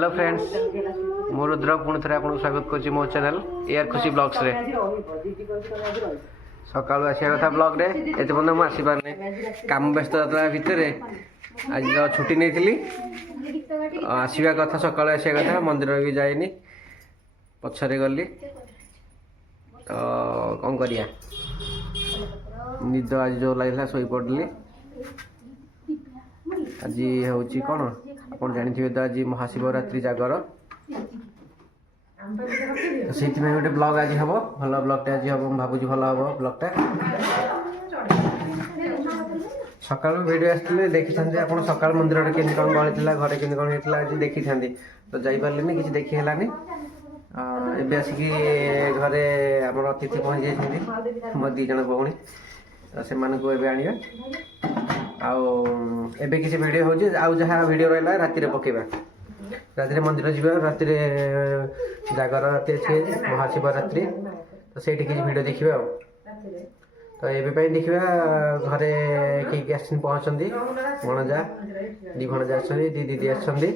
Hello friends मो रुद्र पुणी थे आपको स्वागत कर मो चैनल एयर खुशी ब्लॉग्स रे सका आसा कथा ब्लॉग रे एत पर्यटन मुझे आसी पारनी काम व्यस्तता भितर आज छुट्टी नहीं आसवा कथा सका आसा कथा मंदिर भी जाइनी पछरे गली तो कौन करिया निद आज जो लगे शो पड़ली आज हूँ कौन आप जानी तो आज महाशिवरात्रि जागर से गोटे ब्लॉग आज हम भल ब्लॉगटा आज हम भावुँ भल हम ब्लॉगटा सकाल वीडियो आसते देखी आप सकाल मंदिर के कौन गहली घरे के कौन होता आज देखी तो जापारे कि देखी है एबे आसिक घरे आम अतिथि पहुँच जाइए मो दी जन भौणी तो से आने आबे किसी वीडियो हो जहाँ वीडियो रहा राति पकेबा राति मंदिर जावा राति जागर राति अच्छे महाशिवरात्रि तो से किसी वीडियो देखा तो ये देखा घरे किए पहुँचती भणजा दी भणजा दी दीदी आछंदी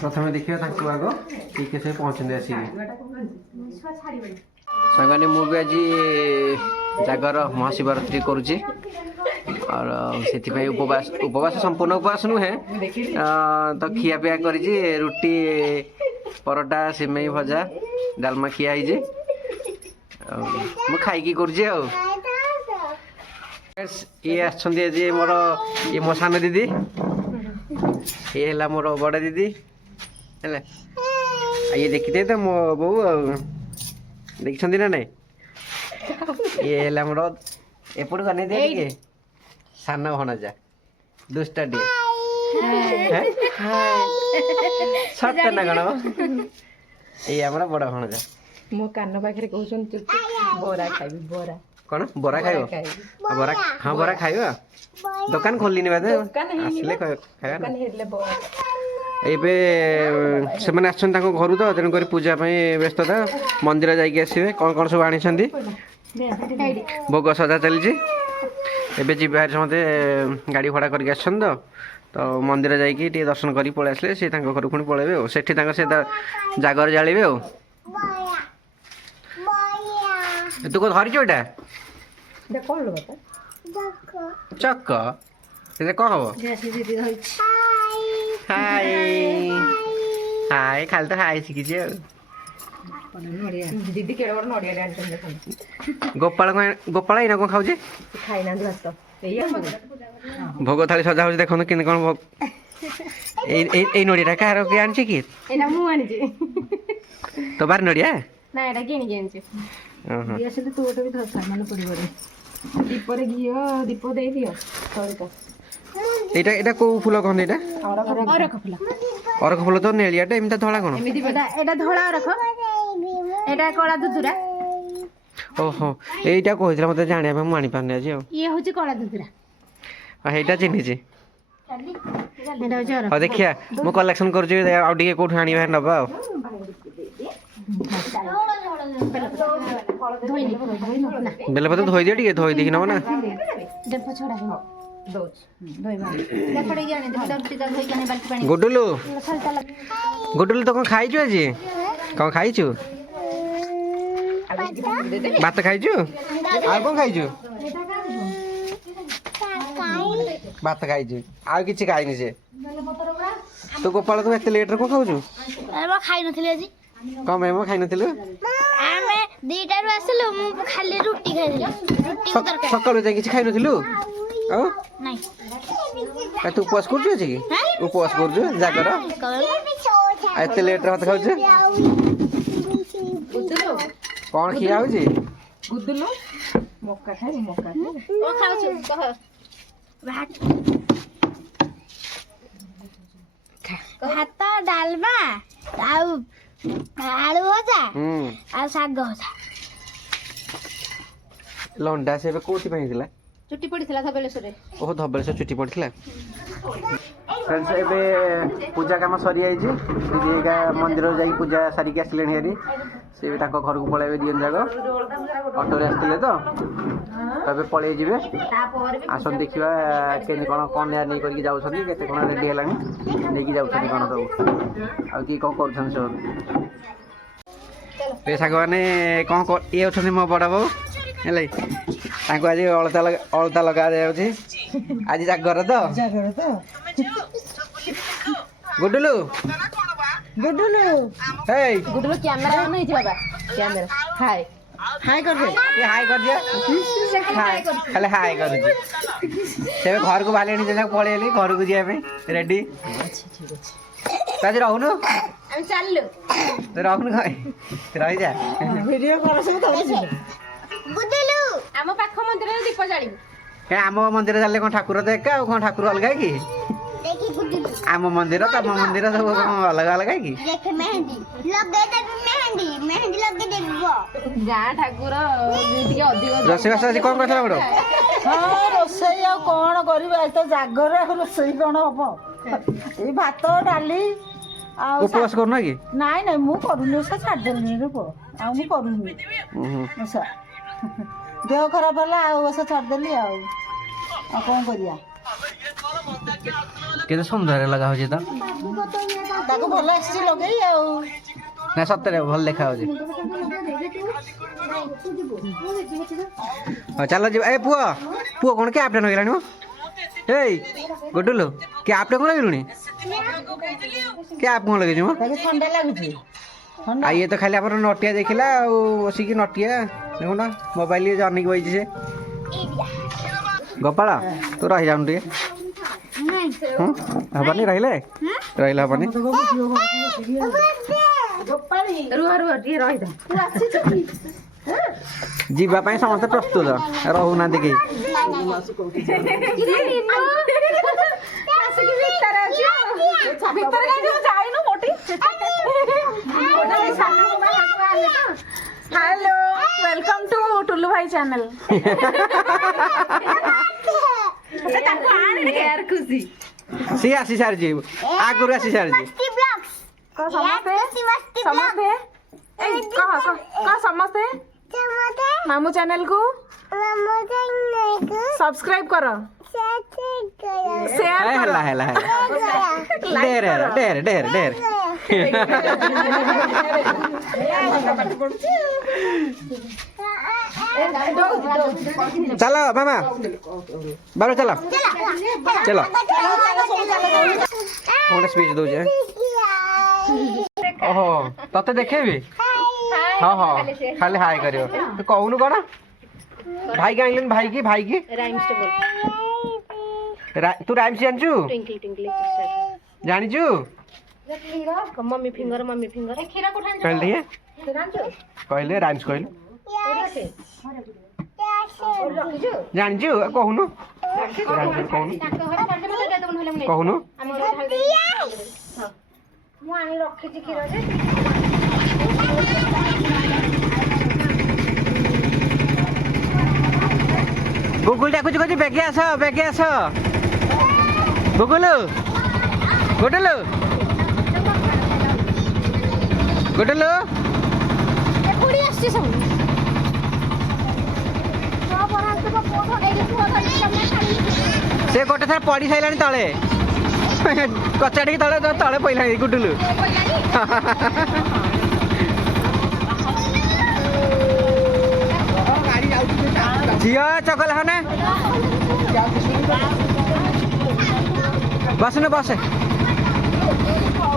प्रथम देखिए आग किए सब पहुँचते आसिक सागने मुझे आज जागर महाशिवरात्रि करुच्ची और से उपवास उपवास संपूर्ण उपवास नुहे तो खियापिया कर रुटी परोटा सिमई भजा डालमा खिया मु खाई कर ये आज मोर ये मो सान दीदी ये है मोर बड़ दीदी है ये देखी तो मो बो देखी ना नहीं ये है मोर एपट गने दे सान भणजा दुष्टा टे सत्य ना कौन ये आम बड़ भणजा मो कान पाखे कहते बरा खाइबी बरा कौन बरा खाइब बरा हाँ बरा खाइब दुकान खोलनी बात आसले खाइबा एबे से मैंने आछन ताको घर तो तेणुक पूजा व्यस्तता मंदिर जाइए आसवे कौन कौन सब आनी भोग सजा चलती एबे जी बाहर समते गाड़ी भड़ा करके आछन तो मंदिर जाइए दर्शन कर पलि आसले से घर पुणी पलैबे से जागर जालिबे तू को धरी एटा चक से कौन हम हाय हाय खाली तो हाय शिखी दीदी के गोपाल गोपाल इना कौन खाऊ खाई भात भोग थाली सजा हो देखो कि कौन भोग ये नड़िया कह किए आनी कि तो बार नड़िया ना एटा किणी तू गोटे भी धर मन पड़ो दीपर घी दीप दे दियो एटा को फूल कहते अरख फूल अरख फूल तो नेलियाटा एमता धला कौन एटा धला अरख एटा कला दुदुरा ओहो एटा कहला मते जानिया पे मानी पाने आज ये होची कला दुदुरा एटा चिन्ही छी एटा होची अरख हो देखिया मो कलेक्शन कर जे आ डिके कोठ आनी बा नबा बेलपत्र धोई दिया टिके धोई देखि नबा ना देखो छोड़ा है गुडुलु गुडुलु तो कौन खाई आज कौन खाई भात खाई आ कौन खाई भात खाई आ कि खाई से तो गोपाल तुम एत लेट कौन खाऊ खाई नथिले आज कौन भाई खाई नुलु आमे दीटा रु आसलु मु खाली रुटी खाइली रुटी तरकारी सकाळु जाई किछ खाई नुलु औ नहीं तू उपवास कर कि उपवास कर जागर एत लेट भात खाऊ कौन खिया हो गुदुलु मक्का खाइ मक्का ओ खाउ कह भात भात डालमा आउ आलू भजा आ साग भजा लंडा से कोठी पाइला चुट्टी पड़ीला धबलेश्वर ओह धबलेश्वर चुट्टी पड़ता फ्रेंड्स एबे पूजा काम सरी जाइए दीदी मंदिर जाई पूजा सारिक आसिले हेरी ସେ ବି ତାଙ୍କ ଘରକୁ ପଳେଇବେ ଦି ଜଣ ଯାକ ଅଟୋରେ ଆସିଥିଲେ ତ ଏବେ ପଳେଇ ଯିବେ ଆସନ୍ତୁ ଦେଖିବା କେମିତି କ'ଣ ନେଇ କରିକି ଯାଉଛନ୍ତି କେତେ କ'ଣ ରେଡ଼ି ହେଲାଣି ନେଇକି ଯାଉଛନ୍ତି କ'ଣ ସବୁ ଆଉ କିଏ କ'ଣ କରୁଛନ୍ତି ସବୁ ଏ ସାଙ୍ଗମାନେ କ'ଣ ଇଏ ଅଛନ୍ତି ମୋ ବଡ଼ ବୋଉ ହେଲା ତାଙ୍କୁ ଆଜି ଅଳତା ଲଗାଯାଉଛି ଆଜି ଜାଗର ତ ଗୁଡୁଲୁ ହେଇ ଗୁଡୁଲୁ କ୍ୟାମେରା ଅନ୍ ହେଇଛି ବାବା କ୍ୟାମେରା ହାଇ ହାଇ କରିଦେ ହାଇ କରିଦିଅ ଖାଲି ହାଇ କରୁଛି ସେ ଘରକୁ ବାହାରିଲେଣି ଯେ ପଳେଇଲି ଘରକୁ ଯିବା ପାଇଁ ରେଡି ତୁ ଆଜି ରହୁନୁ ଆମେ ଚାଲିଲୁ ତୁ ରହୁନୁ ରହିଯା ଭିଡିଓ କର ସବୁ ତମେ ଯିବ ବୁଦୁଲୁ ଆମ ପାଖ ମନ୍ଦିରରେ ଦୀପ ଜାଳିବୁ କାଇଁ ଆମ ମନ୍ଦିର ଚାଲିଲେ କ'ଣ ଠାକୁର ତ ଏକା ଆଉ କ'ଣ ଠାକୁର ଅଲଗା କି ଦେଖି ବୁଦୁଲୁ ଆମ ମନ୍ଦିର ତମ ମନ୍ଦିର ସବୁ କ'ଣ ଅଲଗା ଅଲଗା କି ଦେଖେ ମେହେନ୍ଦି ଲଗେଇଦେବି ମେହେନ୍ଦି ଲଗେଇଦେବି ଗାଁ ଠାକୁର ଟିକେ ଅଧିକ ରୋଷେଇବାସ ଆଜି କ'ଣ କରିଥିଲା ବଡ଼ ହଁ ରୋଷେଇ ଆଉ କ'ଣ କରିବା ଆଜି ତ ଜାଗର ଆଉ ରୋଷେଇ କ'ଣ ହବ ଏଇ ଭାତ ଡାଲି ଆଉ ଉପବାସ କରୁନ କି ନାଇଁ ନାଇଁ ମୁଁ କରୁନି ଓଷା ଛାଡ଼ିଦେଲିଣି ରେ ପୁଅ ଆଉ ମୁଁ କରୁନି ଓଷା ଦେହ ଖରାପ ହେଲା ଆଉ ଓଷା ଛାଡ଼ିଦେଲି ଆଉ କ'ଣ କରିବା କେତେ ସୁନ୍ଦର ଲଗା ହଉଛି ତ ତାକୁ ଭଲ ଆସିଛି ଲଗେଇ ଆଉ ନା ସତରେ ଭଲ ଦେଖା ହଉଛି ଚାଲ ଯିବା ଏ ପୁଅ ପୁଅ କ'ଣ କି ଆପଟା ଲଗେଇଲାଣି ମ ଏଇ ଗୁଡୁଲୁ କି ଆପଟା କ'ଣ ଲଗେଇଲୁଣି କି ଆପ୍ କ'ଣ ଲଗେଇଛୁ ମ ତାକୁ ଥଣ୍ଡା ଲାଗୁଛି ଆଉ ଇଏ ତ ଖାଲି ଆମର ନଟିଆ ଦେଖିଲା ଆଉ ବସିକି ନଟିଆ ଦେଖୁନ ମୋବାଇଲ ଅନେଇକି ବଇଛି ସେ ଗୋପାଳ ତୁ ରହିଯାଉନୁ ଟିକେ ହବନି ରହିଲେ ହବନି ରୁହ ଟିକେ ରହିଥା ଯିବା ପାଇଁ ସମସ୍ତେ ପ୍ରସ୍ତୁତ ରହୁନାହାନ୍ତି କେହି ହ୍ୟାଲୋ ୱେଲକମ୍ ଟୁ ଟୁଲୁ ଭାଇ ଚ୍ୟାନେଲ ଖୁସି ସିଏ ଆସି ସାରିଛି ଆଗରୁ ଆସି ସାରିଛି ସମସ୍ତେ ସମସ୍ତେ ମାମୁ ଚ୍ୟାନେଲ କୁ ସବସ୍କ୍ରାଇବ କର ହେଲା ହେଲା ଢେର ଚାଲ ମାମା ବାବୁ ଚାଲ ଚାଲ ଗୋଟେ ସ୍ପିଚ୍ ଦଉଛି ଓହୋ ତତେ ଦେଖେଇବି ହଁ ହଁ ଖାଲି ହାଇ କରିବ ତୁ କହୁନୁ କ'ଣ ଭାଇକି ଆଣିଲୁନି ଭାଇକି ତୁ ରାଇମ୍ସ ଜାଣିଛୁ ଜାଣିଛୁ ମମ୍ମି ଫିଙ୍ଗର କହିଲେ କହିଲେ ରାଇମ୍ସ କହିଲୁ ଜାଣିଛୁ କହୁନୁ କହୁନୁ ମୁଁ ଆଣି ରଖିଛି କ୍ଷୀର ଯେ ଗୁଗୁଲ ଡାକୁଛି କହୁଛି ବେଗେ ଆସ ଗୁଗୁଲୁ ଗୁଡୁଲୁ ଆସିଛି ସବୁ ସେ ଗୋଟେ ଥର ପଡି ସାରିଲାଣି ତଳେ କଚାଡ଼ିକି ତଳେ ପଇଲାଣି ଗୁଡୁଲୁ ଝିଅ ଚଗଲା ହନା ବସୁନ ବସେ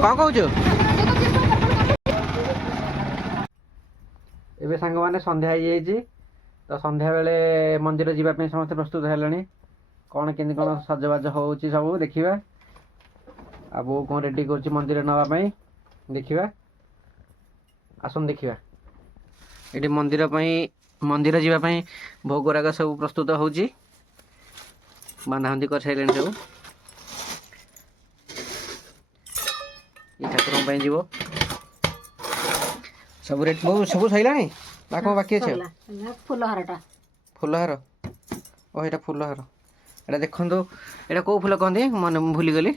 କ'ଣ କହୁଛୁ ଏବେ ସାଙ୍ଗମାନେ ସନ୍ଧ୍ୟା ହେଇଯାଇଛି ତ ସନ୍ଧ୍ୟାବେଳେ ମନ୍ଦିର ଯିବା ପାଇଁ ସମସ୍ତେ ପ୍ରସ୍ତୁତ ହେଲେଣି କ'ଣ କେମିତି କ'ଣ ସଜବାଜ ହେଉଛି ସବୁ ଦେଖିବା ଆଉ ବୋଉ କ'ଣ ରେଡ଼ି କରୁଛି ମନ୍ଦିର ନେବା ପାଇଁ ଦେଖିବା ଆସନ୍ତୁ ଦେଖିବା ଏଠି ମନ୍ଦିର ଯିବା ପାଇଁ ଭୋଗ ଗୁଡ଼ାକ ସବୁ ପ୍ରସ୍ତୁତ ହେଉଛି ବାନ୍ଧାବନ୍ଧି କରିସାରିଲେଣି ସବୁ ଏ ଠାକୁରଙ୍କ ପାଇଁ ଯିବ ସବୁ ରେଟ୍ ବୋଉ ସବୁ ସରିଲାଣି ନା କ'ଣ ବାକି ଅଛି ଫୁଲହାର ଓ ଏଇଟା ଫୁଲହାର ଏଇଟା ଦେଖନ୍ତୁ ଏଇଟା କେଉଁ ଫୁଲ କହନ୍ତି ମନେ ମୁଁ ଭୁଲିଗଲି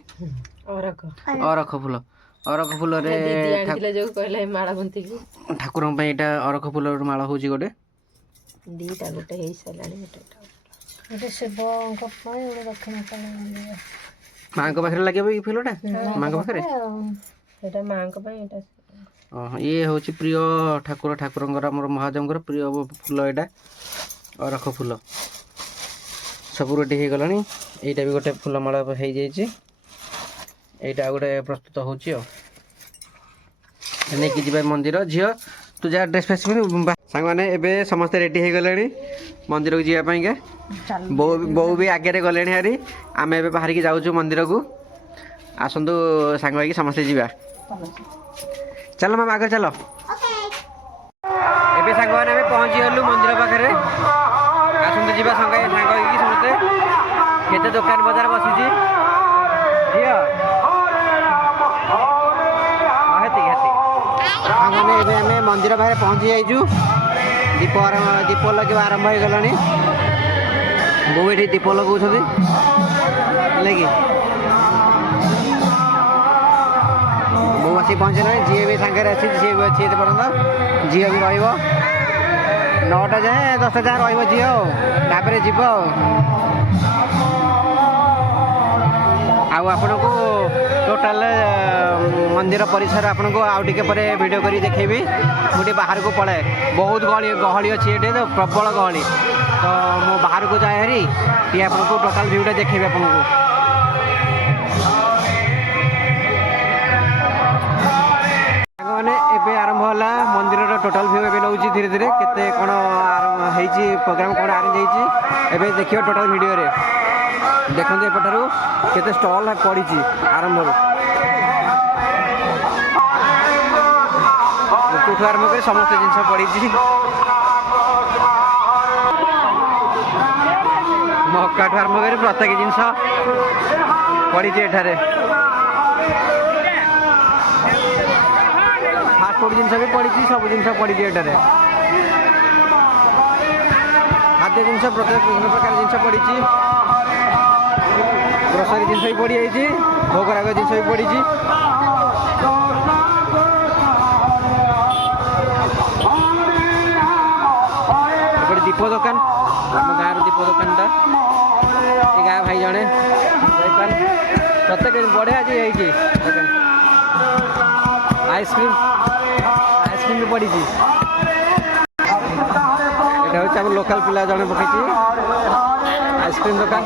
ଅରଖ ଫୁଲ ଅରଖ ଫୁଲରେ ଯୋଉ କହିଲେ ମାଳ ଗୁନ୍ଥିକି ଠାକୁରଙ୍କ ପାଇଁ ଏଇଟା ଅରଖ ଫୁଲର ମାଳ ହେଉଛି ଗୋଟେ ଦିଟା ଗୋଟେ ହେଇସାରିଲାଣି ଗୋଟେ ଶିବଙ୍କ ପାଇଁ ଗୋଟେ ଦକ୍ଷିଣ ପାଇଁ ମାଙ୍କ ପାଖରେ ଲାଗିବ ଏଇ ଫୁଲଟା ମାଙ୍କ ପାଖରେ ସେଇଟା ମାଙ୍କ ପାଇଁ ଏଇଟା ଇଏ ହେଉଛି ପ୍ରିୟ ଠାକୁରଙ୍କର ଆମର ମହାଦେବଙ୍କର ପ୍ରିୟ ଫୁଲ ଏଇଟା ଅରଖ ଫୁଲ ସବୁ ରେଡ଼ି ହେଇଗଲାଣି ଏଇଟା ବି ଗୋଟେ ଫୁଲମାଳ ହେଇଯାଇଛି ଏଇଟା ଗୋଟେ ପ୍ରସ୍ତୁତ ହେଉଛି ଆଉ ନେଇକି ଯିବା ମନ୍ଦିର ଝିଅ ତୁ ଯାହା ଡ୍ରେସ୍ ଫ୍ରେସ୍ ସାଙ୍ଗମାନେ ଏବେ ସମସ୍ତେ ରେଡ଼ି ହେଇଗଲେଣି ମନ୍ଦିରକୁ ଯିବା ପାଇଁକା ବୋଉ ବି ଆଗରେ ଗଲେଣି ହାରି ଆମେ ଏବେ ବାହାରିକି ଯାଉଛୁ ମନ୍ଦିରକୁ ଆସନ୍ତୁ ସାଙ୍ଗ ହେଇକି ସମସ୍ତେ ଯିବା ଚାଲ ମାମା ଆଗରେ ଚାଲ ଏବେ ସାଙ୍ଗମାନେ ଆମେ ପହଞ୍ଚିଗଲୁ ମନ୍ଦିର ପାଖରେ ଆସନ୍ତୁ ଯିବା ସାଙ୍ଗ ହେଇକି ସମସ୍ତେ କେତେ ଦୋକାନ ବଜାର ବସିଛି ଝିଅ ସାଙ୍ଗମାନେ ଏବେ ଆମେ ମନ୍ଦିର ପାଖରେ ପହଞ୍ଚି ଯାଇଛୁ ଦୀପ ଲଗେଇବା ଆରମ୍ଭ ହେଇଗଲାଣି ବୋଉ ଏଠି ଦୀପ ଲଗାଉଛନ୍ତି ହେଲା କି ବୋଉ ଆସିକି ପହଞ୍ଚିଲାଣି ଝିଅ ବି ସାଙ୍ଗରେ ଆସିଛି ଝିଅ ବି ଅଛି ଏତେ ପର୍ଯ୍ୟନ୍ତ ଝିଅ ବି ରହିବ 9ଟା ଯାଏଁ 10ଟା ଯାଏଁ ରହିବ ଝିଅ ଆଉ ତାପରେ ଯିବ ଆଉ ଆପଣଙ୍କୁ ଟୋଟାଲ ମନ୍ଦିର ପରିସର ଆପଣଙ୍କୁ ଆଉ ଟିକେ ପରେ ଭିଡ଼ିଓ କରି ଦେଖେଇବି ମୁଁ ଟିକେ ବାହାରକୁ ପଳାଏ ବହୁତ ଗହଳି ଅଛି ଏଠି ତ ପ୍ରବଳ ଗହଳି ତ ମୁଁ ବାହାରକୁ ଯାଏ ହେରି ଟିକେ ଆପଣଙ୍କୁ ଟୋଟାଲ ଭିୟୁଟା ଦେଖେଇବି ଆପଣଙ୍କୁ ସାଙ୍ଗମାନେ ଏବେ ଆରମ୍ଭ ହେଲା ମନ୍ଦିରର ଟୋଟାଲ ଭିୟୁ ଏବେ ନେଉଛି ଧୀରେ ଧୀରେ କେତେ କ'ଣ ହେଇଛି ପ୍ରୋଗ୍ରାମ କ'ଣ ଆରେଞ୍ଜ ହେଇଛି ଏବେ ଦେଖିବ ଟୋଟାଲ ଭିଡ଼ିଓରେ ଦେଖନ୍ତୁ ଏପଠାରୁ କେତେ ଷ୍ଟଲ୍ ପଡ଼ିଛି ଆରମ୍ଭରୁ ଠୁ ଆରମ୍ଭ କରି ସମସ୍ତ ଜିନିଷ ପଡ଼ିଛି ମକାଠୁ ଆରମ୍ଭ କରି ପ୍ରତ୍ୟେକ ଜିନିଷ ପଡ଼ିଛି ଏଠାରେ ଫାଷ୍ଟଫୁଡ୍ ଜିନିଷ ବି ପଡ଼ିଛି ସବୁ ଜିନିଷ ପଡ଼ିଛି ଏଠାରେ ଖାଦ୍ୟ ଜିନିଷ ବିଭିନ୍ନ ପ୍ରକାର ଜିନିଷ ପଡ଼ିଛି ଗ୍ରୋସରୀ ଜିନିଷ ବି ପଡ଼ିଯାଇଛି ଭୋଗରାଗ ଜିନିଷ ବି ପଡ଼ିଛି ଏପଟେ ଦୀପ ଦୋକାନ ଆମ ଗାଁର ଦୀପ ଦୋକାନଟା ଏ ଗାଁ ଭାଇ ଜଣେ ଦୋକାନ ପ୍ରତ୍ୟେକ ବଢ଼ିଆ ଆଜି ହେଇଛି ଦୋକାନ ଆଇସ୍କ୍ରିମ୍ ବି ପଡ଼ିଛି এটা হচ্ছে আমার লোকাল পিলা জনে পকাইছি আইসক্রিম দোকান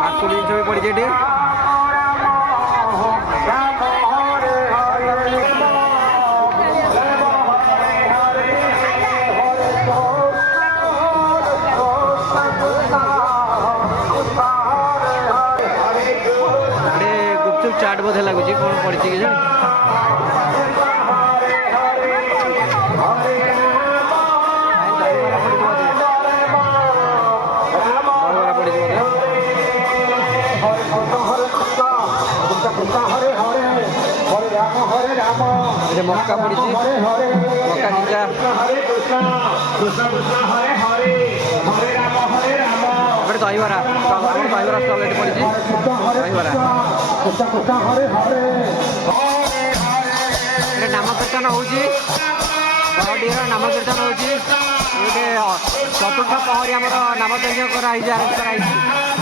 ফাস্টফুড জিনিস भी পড়িছে এটি चाट बोधे लगुच कौन पड़ी कि मक्का पड़ी मक्का सिंचा दहीबरा दहीबरा स्टल ये पड़ी दहीबरा नाम कीर्तन होडी नाम कीर्तन होती चतुर्थ पहरी आम नाम यज्ञ कराई आरंभ कराई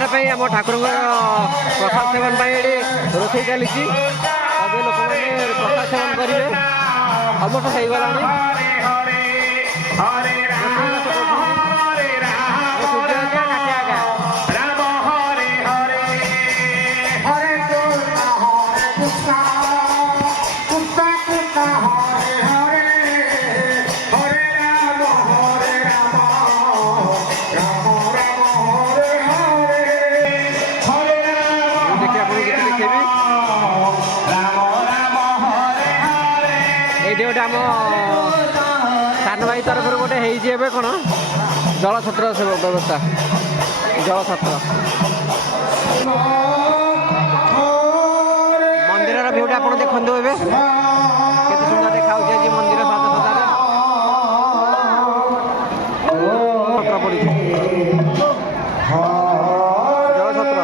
ପ୍ରଚାର ପାଇଁ ଆମ ଠାକୁରଙ୍କର ପ୍ରସାଦ ସେବନ ପାଇଁ ଏଠି ରୋଷେଇ ଚାଲିଛି। ଏବେ ଲୋକମାନେ ପ୍ରସାଦ ସେବନ କରିବେ। ଅଲମୋଷ୍ଟ ହେଇଗଲାଣି। এইটি গোটে আম সান ভাই তরফর গোটে হয়েছি এবে কোণ জলছত্র ব্যবস্থা জলছত্র মন্দিরর ভিউটা আপনার দেখুন এবে কেতে সুন্দর দেখা হচ্ছে আজ মন্দির সাজসজ্জার ছত্র পড়ছে জলছত্র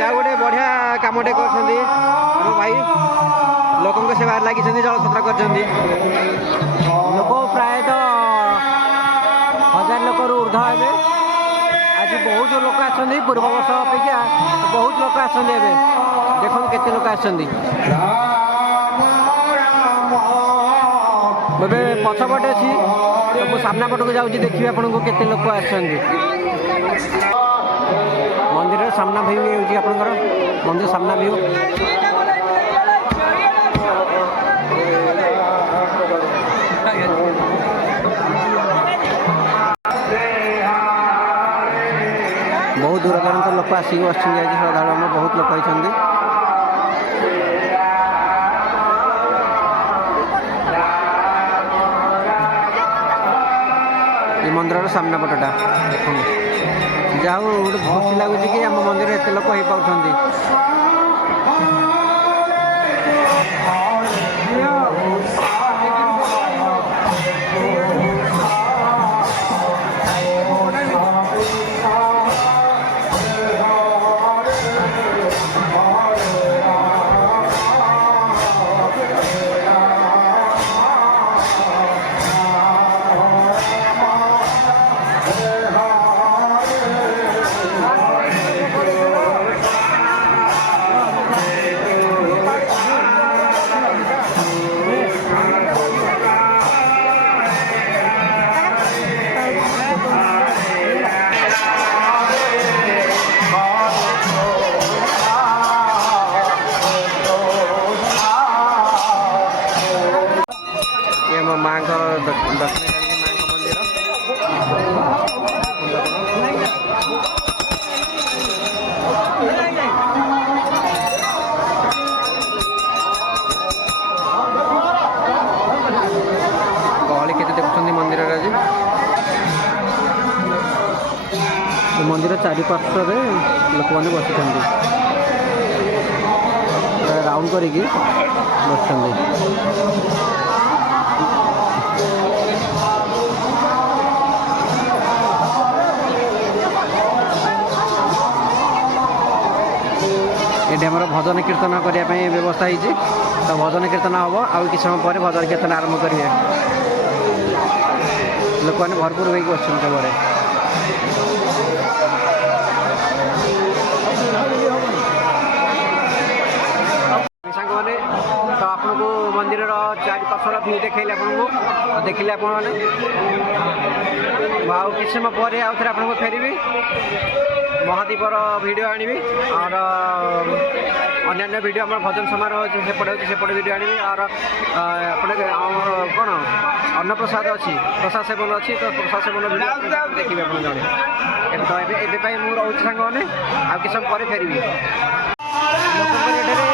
যা গোটে বঢ়িয়া কামটে করছেন ଆମ ଭାଇ ଲୋକଙ୍କ ସେବାରେ ଲାଗିଛନ୍ତି ଜଳଛତ୍ର କରିଛନ୍ତି। ଲୋକ ପ୍ରାୟତଃ 1000 ଲୋକରୁ ଉର୍ଦ୍ଧ୍ୱ ହେବେ। ଆଜି ବହୁତ ଲୋକ ଆସିଛନ୍ତି ପୂର୍ବ ବର୍ଷ ଅପେକ୍ଷା ବହୁତ ଲୋକ ଆସିଛନ୍ତି। ଏବେ ଦେଖନ୍ତୁ କେତେ ଲୋକ ଆସିଛନ୍ତି। ଏବେ ପଛପଟେ ଅଛି ମୁଁ ସାମ୍ନା ପଟକୁ ଯାଉଛି ଦେଖିବି ଆପଣଙ୍କୁ କେତେ ଲୋକ ଆସିଛନ୍ତି। ମନ୍ଦିରର ସାମ୍ନା ଭିଉ ହେଉଛି ଆପଣଙ୍କର ମନ୍ଦିର ସାମ୍ନା ଭିଉ। ବହୁତ ଦୂର ଦୂରାନ୍ତ ଲୋକ ଆସିକି ବସିଛନ୍ତି। ଆଜି ଶ୍ରଦ୍ଧାଳୁ ଆମର ବହୁତ ଲୋକ ହେଇଛନ୍ତି। ଏ ମନ୍ଦିରର ସାମ୍ନା ପଟଟା ଦେଖନ୍ତୁ। ଯାହା ହଉ ଗୋଟେ ଖୁସି ଲାଗୁଛି କି ଆମ ମନ୍ଦିରରେ ଏତେ ଲୋକ ହେଇପାରୁଛନ୍ତି। ମାଙ୍କ ଦକ୍ଷିଣ କାଳୀ ମାଙ୍କ ମନ୍ଦିର ଗହଳି କେତେ ଦେଖୁଛନ୍ତି ମନ୍ଦିରରେ। ଆଜି ମନ୍ଦିର ଚାରିପାର୍ଶ୍ୱରେ ଲୋକମାନେ ବସିଛନ୍ତି ରାଉଣ୍ଡ କରିକି ବସିଛନ୍ତି। ଏଠି ଆମର ଭଜନ କୀର୍ତ୍ତନ କରିବା ପାଇଁ ବ୍ୟବସ୍ଥା ହେଇଛି। ତ ଭଜନ କୀର୍ତ୍ତନ ହେବ। ଆଉ କିଛି ସମୟ ପରେ ଭଜନ କୀର୍ତ୍ତନ ଆରମ୍ଭ କରିବେ। ଲୋକମାନେ ଭରପୁର ହୋଇକି ବସିଛନ୍ତି ସବୁଆଡ଼େ। ସାଙ୍ଗମାନେ ତ ଆପଣଙ୍କୁ ମନ୍ଦିରର ଚାରିପାର୍ଶ୍ୱର ଭିଉ ଦେଖେଇଲେ ଆପଣଙ୍କୁ ଦେଖିଲେ ଆପଣମାନେ। ଆଉ କିଛି ସମୟ ପରେ ଆଉ ଥରେ ଆପଣଙ୍କୁ ଫେରିବି ମହାଦୀପର ଭିଡ଼ିଓ ଆଣିବି। और अन्य वीडियो आम भजन समारोह सेपटे सेपटे वीडियो आनी और अपने आमर कौन अन्नप्रसाद अच्छी प्रसाद सेवन अच्छी तो प्रसाद सेवन वीडियो देखिए आप जड़े तो ये मुझे रोचे सांग मैंने आ कि समय फेरबी लोक